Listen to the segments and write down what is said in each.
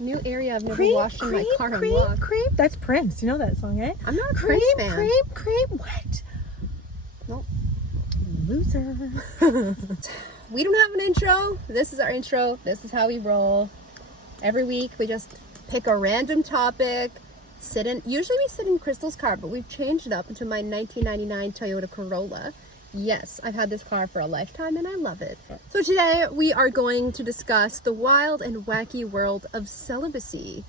New area I've never washed in my car and walked. Creep. That's Prince. You know that song, eh? I'm not a Prince fan. Creep. What? Nope. Loser. We don't have an intro. This is our intro. This is how we roll. Every week we just pick a random topic. Usually we sit in Crystal's car, but we've changed it up into my 1999 Toyota Corolla. Yes, I've had this car for a lifetime and I love it. So today we are going to discuss the wild and wacky world of celibacy.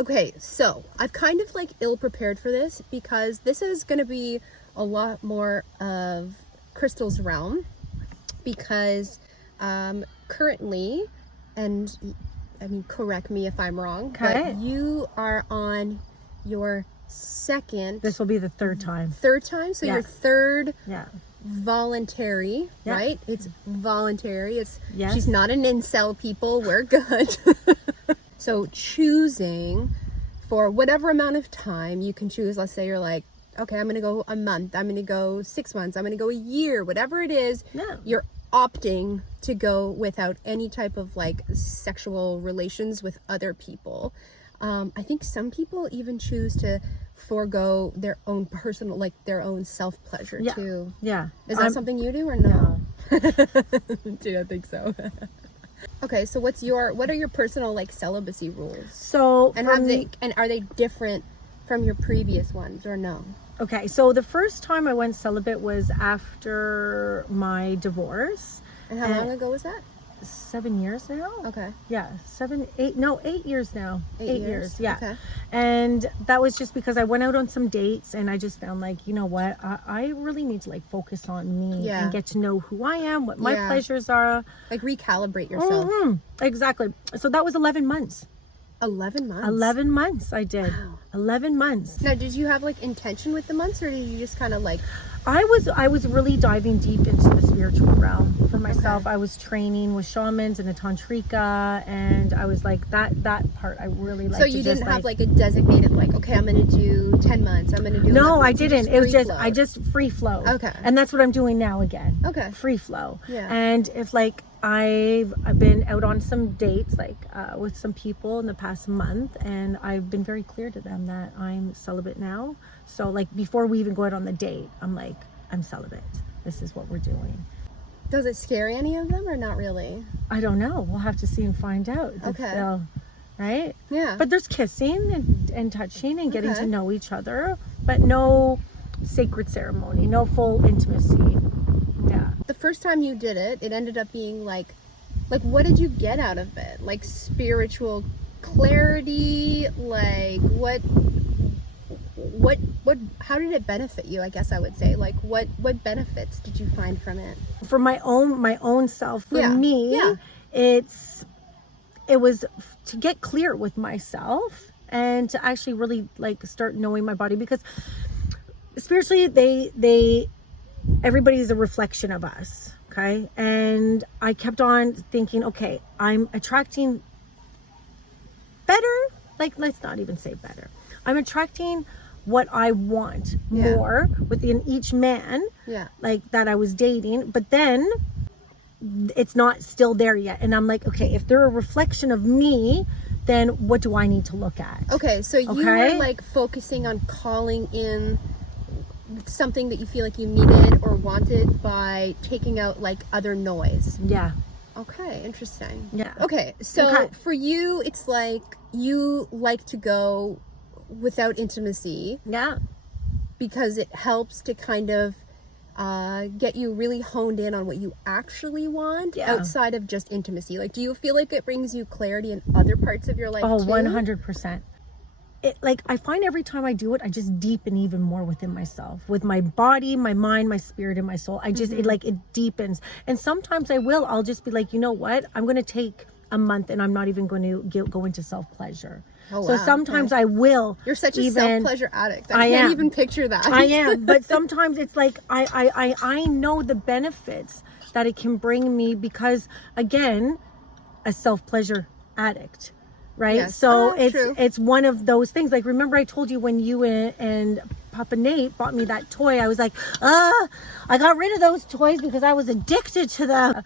Okay, so I've kind of like ill-prepared for this because this is going to be a lot more of Crystal's realm because currently, and I mean, correct me if I'm wrong, but you are on your second... This will be the third time. Third time? So your third... Yeah. Voluntary, right? It's voluntary. She's not an incel, people. We're good. So choosing for whatever amount of time you can choose. Let's say you're like, okay, I'm gonna go a month, I'm gonna go 6 months, I'm gonna go a year, whatever it is. You're opting to go without any type of like sexual relations with other people. I think some people even choose to forego their own personal, like their own self-pleasure too. Yeah. Is that something you do or no? Do not think so. Okay, so what are your personal like celibacy rules? So are they different from your previous ones or no? Okay, so the first time I went celibate was after my divorce. And how long ago was that? 7 years now. Okay. Yeah, 8 years now. 8 years. Yeah. Okay. And that was just because I went out on some dates and I just found like, you know what, I really need to like focus on me and get to know who I am, what my pleasures are. Like recalibrate yourself. Exactly. So that was 11 months. 11 months? 11 months I did. Wow. 11 months. Now, did you have like intention with the months or did you just kind of like... I was really diving deep into the spiritual realm for myself. Okay. I was training with shamans and a tantrika, and I was like that part I really liked. So you didn't have like a designated like, okay, I'm gonna do 10 months, I'm gonna do... No, I didn't. It was just I just free flow. Okay. And that's what I'm doing now again. Okay. Free flow. Yeah. And if like I've been out on some dates like with some people in the past month, and I've been very clear to them that I'm celibate now. So like before we even go out on the date, I'm like, I'm celibate. This is what we're doing. Does it scare any of them or not really? I don't know. We'll have to see and find out. Okay. Right? Yeah. But there's kissing and touching and getting to know each other, but no sacred ceremony, no full intimacy. Yeah. The first time you did it, it ended up being like what did you get out of it? Like spiritual clarity? Like what how did it benefit you? I guess I would say like what benefits did you find from it? For my own self, for me, it was to get clear with myself and to actually really like start knowing my body, because spiritually everybody's a reflection of us. Okay. And I kept on thinking, okay, I'm attracting better. Like, let's not even say better. I'm attracting what I want more within each man, like that I was dating, but then it's not still there yet. And I'm like, okay, if they're a reflection of me, then what do I need to look at? Okay, so you were like focusing on calling in something that you feel like you needed or wanted by taking out like other noise. Yeah. Okay, interesting. Yeah. Okay, so for you, it's like you like to go without intimacy. Yeah. Because it helps to kind of get you really honed in on what you actually want outside of just intimacy. Like, do you feel like it brings you clarity in other parts of your life too? 100%. Like, I find every time I do it, I just deepen even more within myself, with my body, my mind, my spirit, and my soul. I just, it deepens. And sometimes I'll just be like, you know what? I'm going to take a month and I'm not even going to go into self-pleasure. Oh, wow. So sometimes I will. You're such a self-pleasure addict. I can't even picture that. I am. But sometimes it's like, I know the benefits that it can bring me because, again, a self-pleasure addict. Right. Yes. So it's one of those things. Like, remember I told you when you and Papa Nate bought me that toy, I was like, I got rid of those toys because I was addicted to them.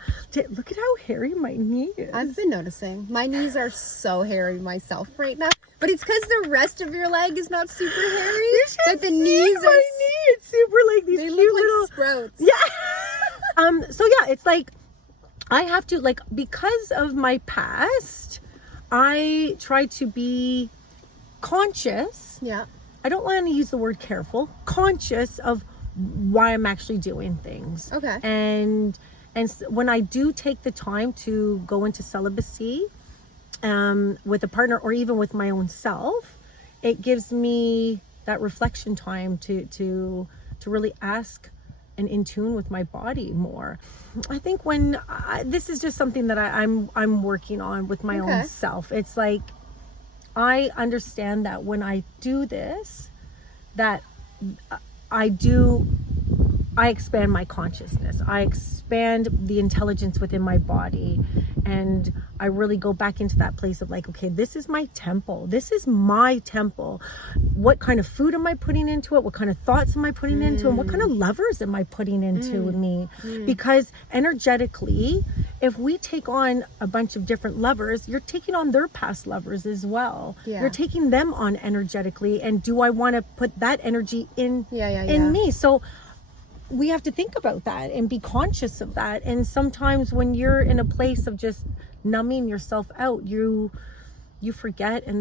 Look at how hairy my knee is. I've been noticing. My knees are so hairy myself right now. But it's because the rest of your leg is not super hairy. You should But the see knees my knee. It's super like these they cute look little like sprouts. Yeah. So yeah, it's like I have to, like, because of my past, I try to be conscious. Yeah. I don't want to use the word careful. Conscious of why I'm actually doing things. Okay. And when I do take the time to go into celibacy, with a partner or even with my own self, it gives me that reflection time to really ask and in tune with my body more. I think this is just something that I'm working on with my own self. It's like, I understand that when I do this, that I expand my consciousness. I expand the intelligence within my body. And I really go back into that place of like, okay, this is my temple. This is my temple. What kind of food am I putting into it? What kind of thoughts am I putting into it? And what kind of levers am I putting into me? Because energetically, if we take on a bunch of different levers, you're taking on their past levers as well. Yeah. You're taking them on energetically. And do I want to put that energy in me? So we have to think about that and be conscious of that. And sometimes when you're in a place of just numbing yourself out, you forget, and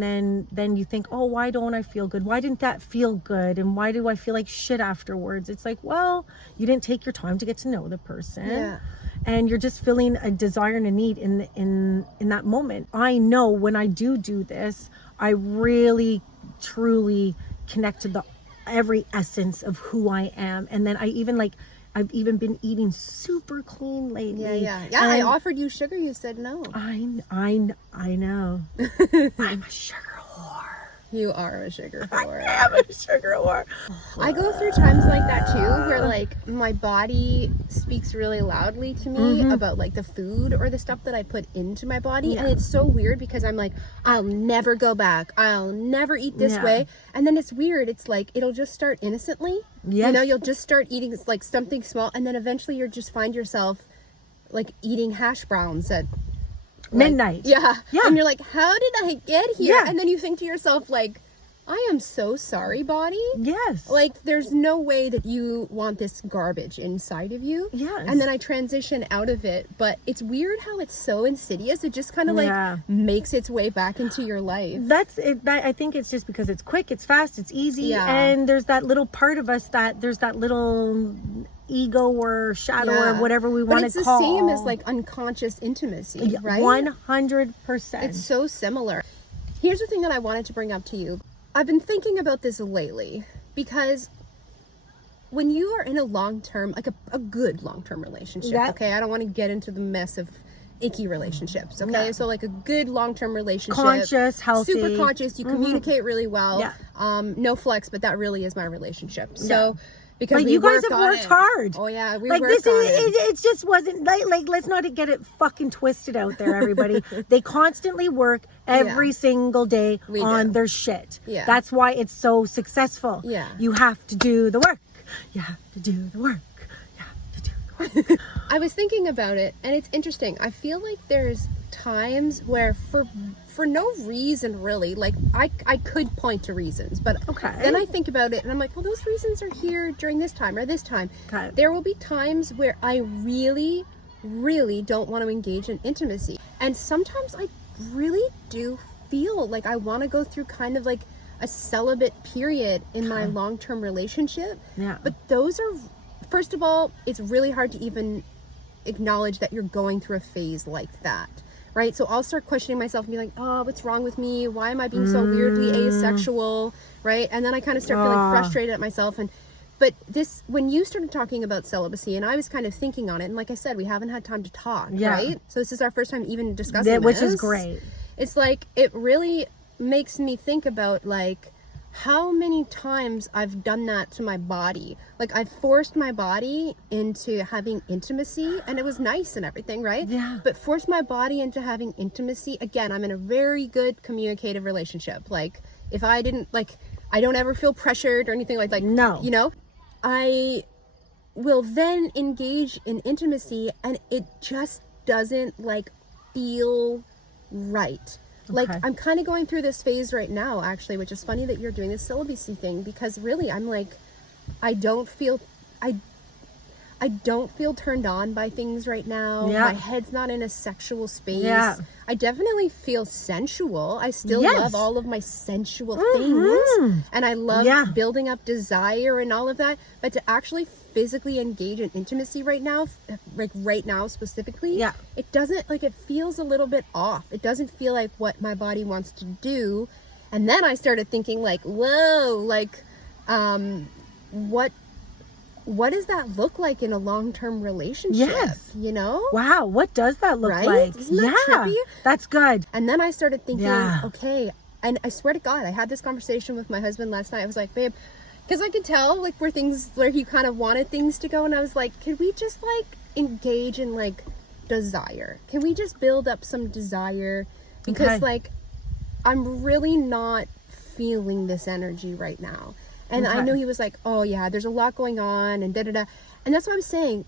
then you think, oh, why don't I feel good? Why didn't that feel good? And why do I feel like shit afterwards? It's like, well, you didn't take your time to get to know the person. Yeah. And you're just feeling a desire and a need in that moment. I know when I do this, I really truly connect to every essence of who I am. And then I've even been eating super clean lately. Yeah. I offered you sugar, you said no. I know. I'm a sugar whore. You are a sugar whore. I am a sugar whore. I go through times like that too, where like my body speaks really loudly to me about like the food or the stuff that I put into my body. And it's so weird because I'm like, I'll never go back. I'll never eat this way. And then it's weird. It's like, it'll just start innocently. Yes. You know, you'll just start eating like something small. And then eventually you'll just find yourself like eating hash browns at midnight. Yeah. And you're like, how did I get here? And then you think to yourself like, I am so sorry, body. Yes. Like, there's no way that you want this garbage inside of you. Yes. And then I transition out of it. But it's weird how it's so insidious. It just kind of like makes its way back into your life. That's it. I think it's just because it's quick, it's fast, it's easy. Yeah. And there's that little part of us there's that little ego or shadow or whatever we want to call. It's the same as like unconscious intimacy, right? 100%. It's so similar. Here's the thing that I wanted to bring up to you. I've been thinking about this lately because when you are in a long-term, like a good long-term relationship, okay? I don't want to get into the mess of icky relationships, okay? No. So like a good long-term relationship. Conscious, healthy. Super conscious. You communicate really well. Yeah. No flex, but that really is my relationship. So... Because you guys have worked hard. Oh yeah, we like worked this. It just wasn't like. Let's not get it fucking twisted out there, everybody. They constantly work every single day on their shit. Yeah, that's why it's so successful. Yeah, you have to do the work. You have to do the work. You have to do the work. I was thinking about it, and it's interesting. I feel like there's times where for no reason really, like I could point to reasons, but then I think about it and I'm like, well, those reasons are here during this time or this time. There will be times where I really don't want to engage in intimacy, and sometimes I really do feel like I want to go through kind of like a celibate period in my long-term relationship. But those are, first of all, it's really hard to even acknowledge that you're going through a phase like that. Right? So I'll start questioning myself and be like, oh, what's wrong with me? Why am I being so weirdly asexual? Right? And then I kind of start feeling frustrated at myself. But when you started talking about celibacy, and I was kind of thinking on it, and like I said, we haven't had time to talk, right? So this is our first time even discussing this. Which is great. It's like, it really makes me think about like, how many times I've done that to my body. Like I've forced my body into having intimacy, and it was nice and everything, right? Yeah. But forced my body into having intimacy. Again, I'm in a very good communicative relationship. Like if I didn't, like I don't ever feel pressured or anything like No. you know, I will then engage in intimacy and it just doesn't like feel right. Like I'm kind of going through this phase right now, actually, which is funny that you're doing this celibacy thing, because really I'm like, I don't feel turned on by things right now. My head's not in a sexual space. I definitely feel sensual. I still love all of my sensual things. And I love building up desire and all of that. But to actually physically engage in intimacy right now, like right now specifically, it doesn't, like, it feels a little bit off. It doesn't feel like what my body wants to do. And then I started thinking like, whoa, like, what does that look like in a long-term relationship? You know? Wow, what does that look like? Isn't that trippy? That's good. And then I started thinking, okay, and I swear to God, I had this conversation with my husband last night. I was like, babe, because I could tell like where he kind of wanted things to go, and I was like, could we just like engage in like desire? Can we just build up some desire? Because like I'm really not feeling this energy right now. And I knew he was like, oh yeah, there's a lot going on and da-da-da. And that's what I was saying.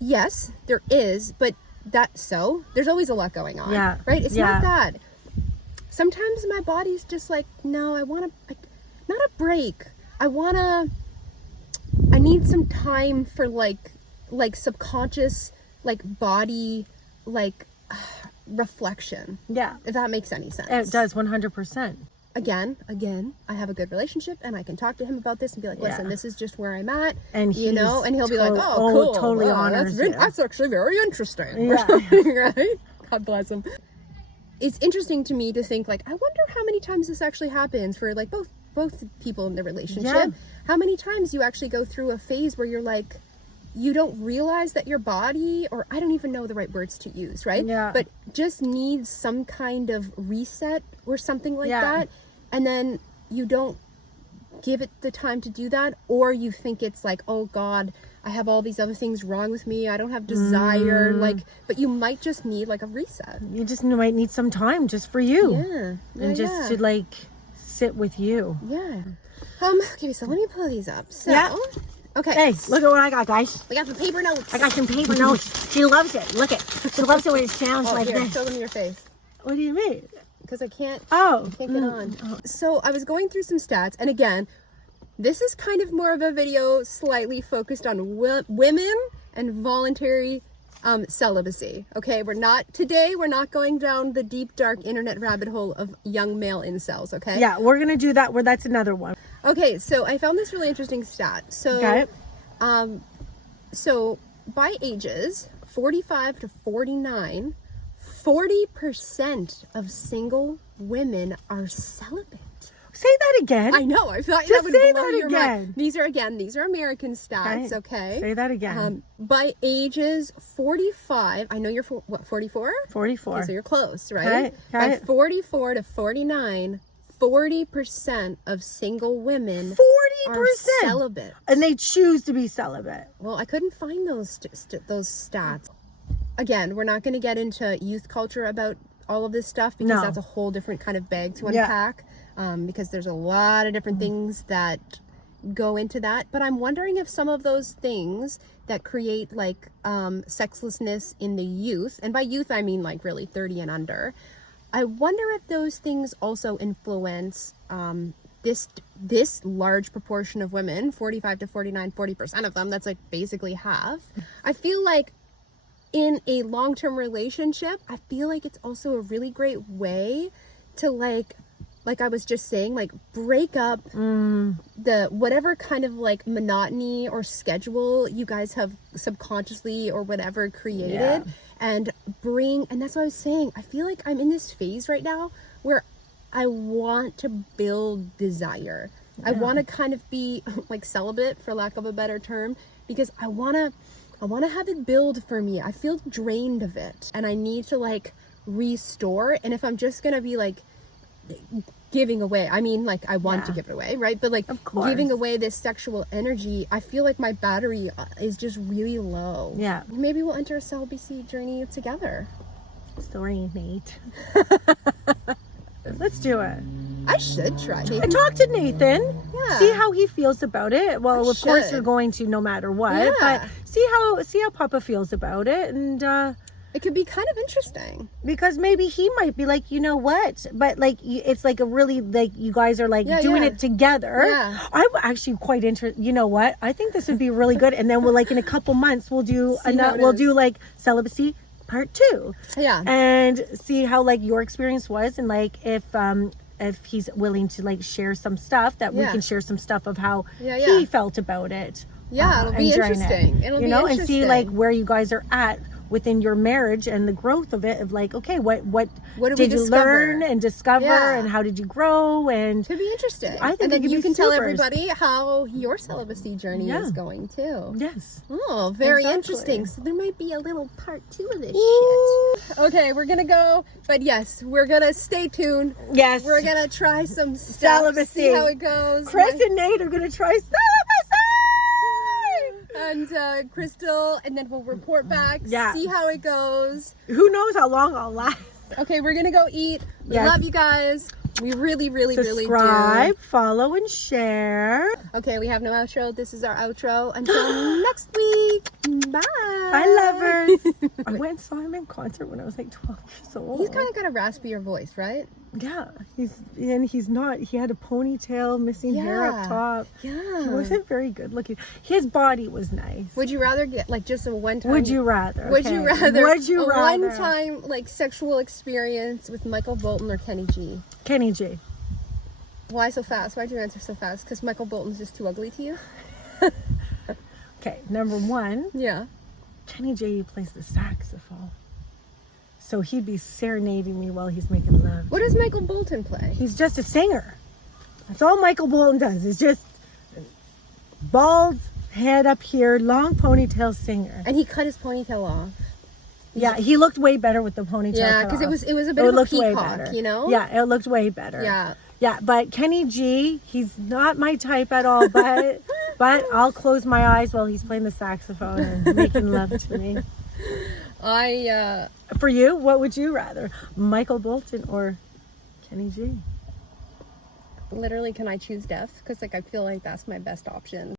Yes, there is, but there's always a lot going on. Right? It's not that. Sometimes my body's just like, no, I want to, not a break. I need some time for like subconscious, like body, like reflection. If that makes any sense. It does, 100%. Again, I have a good relationship and I can talk to him about this and be like, listen, this is just where I'm at. And you know, and he'll be like, oh, cool. Totally honors that's actually very interesting. Yeah. Right? God bless him. It's interesting to me to think like, I wonder how many times this actually happens for like both people in the relationship. How many times you actually go through a phase where you're like, you don't realize that your body, or I don't even know the right words to use, right? But just needs some kind of reset or something like that. And then you don't give it the time to do that, or you think it's like, oh God, I have all these other things wrong with me. I don't have desire. Like, but you might just need like a reset. You just might need some time just for you. And just to like sit with you. Okay, so let me pull these up. So, okay. Hey, look at what I got, guys. We got some paper notes. I got some paper notes. She loves it. Look it. She loves it when it sounds like here, this. Show them your face. What do you mean? Because I can't get on. So I was going through some stats, and again, this is kind of more of a video slightly focused on women and voluntary celibacy. Okay, we're not going down the deep dark internet rabbit hole of young male incels. Okay, we're gonna do that. That's another one. Okay, so I found this really interesting stat. So so by ages 45 to 49, 40% of single women are celibate. Say that again. I know. I thought that would blow your mind. These are American stats. Okay. Say that again. By ages 45, I know you're 44? 44. Okay, so you're close, right? By 44 to 49, 40% of single women 40% are celibate. And they choose to be celibate. Well, I couldn't find those stats. Again, we're not going to get into youth culture about all of this stuff, because that's a whole different kind of bag to unpack. Because there's a lot of different things that go into that. But I'm wondering if some of those things that create like sexlessness in the youth, and by youth I mean like really 30 and under, I wonder if those things also influence this large proportion of women, 45 to 49, 40% of them, that's like basically half. I feel like in a long-term relationship, I feel like it's also a really great way to like I was just saying, like break up the whatever kind of like monotony or schedule you guys have subconsciously or whatever created, and that's what I was saying. I feel like I'm in this phase right now where I want to build desire. I want to kind of be like celibate, for lack of a better term, because I want to have it build for me. I feel drained of it and I need to like restore. And if I'm just going to be like giving away, I mean, like I want to give it away, right? But like giving away this sexual energy, I feel like my battery is just really low. Maybe we'll enter a celibacy journey together. Story, Nate. Let's do it. I should try. I talk to Nathan. Yeah. See how he feels about it. Well, of course you're going to no matter what. Yeah. But see how Papa feels about it, and it could be kind of interesting. Because maybe he might be like, you know what? But like, it's like a really, like, you guys are like doing it together. Yeah. I'm actually quite interested. You know what? I think this would be really good. And then we'll like in a couple months, we'll do like celibacy part 2. Yeah. And see how like your experience was, and like if he's willing to like share some stuff, that we can share some stuff of how he felt about it. Yeah, it'll be interesting. It'll be interesting. And see like where you guys are at within your marriage and the growth of it, of like, okay, what did you learn and discover, and how did you grow? And to be interesting. I think, and then you can tell everybody how your celibacy journey is going too. Yes. Oh, very interesting. So there might be a little part 2 of this shit. Okay, we're gonna go, but yes, we're gonna stay tuned. Yes. We're gonna try some celibacy. See how it goes. Chris and Nate are gonna try celibacy. And Crystal, and then we'll report back, see how it goes. Who knows how long I'll last. Okay, we're gonna go eat. We love you guys. We really, really, really do. Subscribe, follow, and share. Okay, we have no outro. This is our outro. Until next week. Bye. Bye, lovers. I went and saw him in concert when I was like 12 years old. He's kind of got a raspier voice, right? Yeah, he had a ponytail, missing hair up top. Yeah. He wasn't very good looking. His body was nice. Would you rather get like just a one-time? Would you rather? Would you rather? One-time like sexual experience with Michael Bolton or Kenny G? Kenny G. Why so fast? Why'd you answer so fast? Because Michael Bolton's just too ugly to you? Okay, number 1. Yeah. Kenny G plays the saxophone. So he'd be serenading me while he's making love. What does Michael Bolton play? He's just a singer. That's all Michael Bolton does. Is just bald head up here, long ponytail singer. And he cut his ponytail off. Yeah, he looked way better with the ponytail. Yeah, because it was a bit of a peacock, you know? Yeah, it looked way better. Yeah. Yeah, but Kenny G, he's not my type at all, but I'll close my eyes while he's playing the saxophone and making love to me. For you, what would you rather? Michael Bolton or Kenny G? Literally, can I choose death? Because like I feel like that's my best option.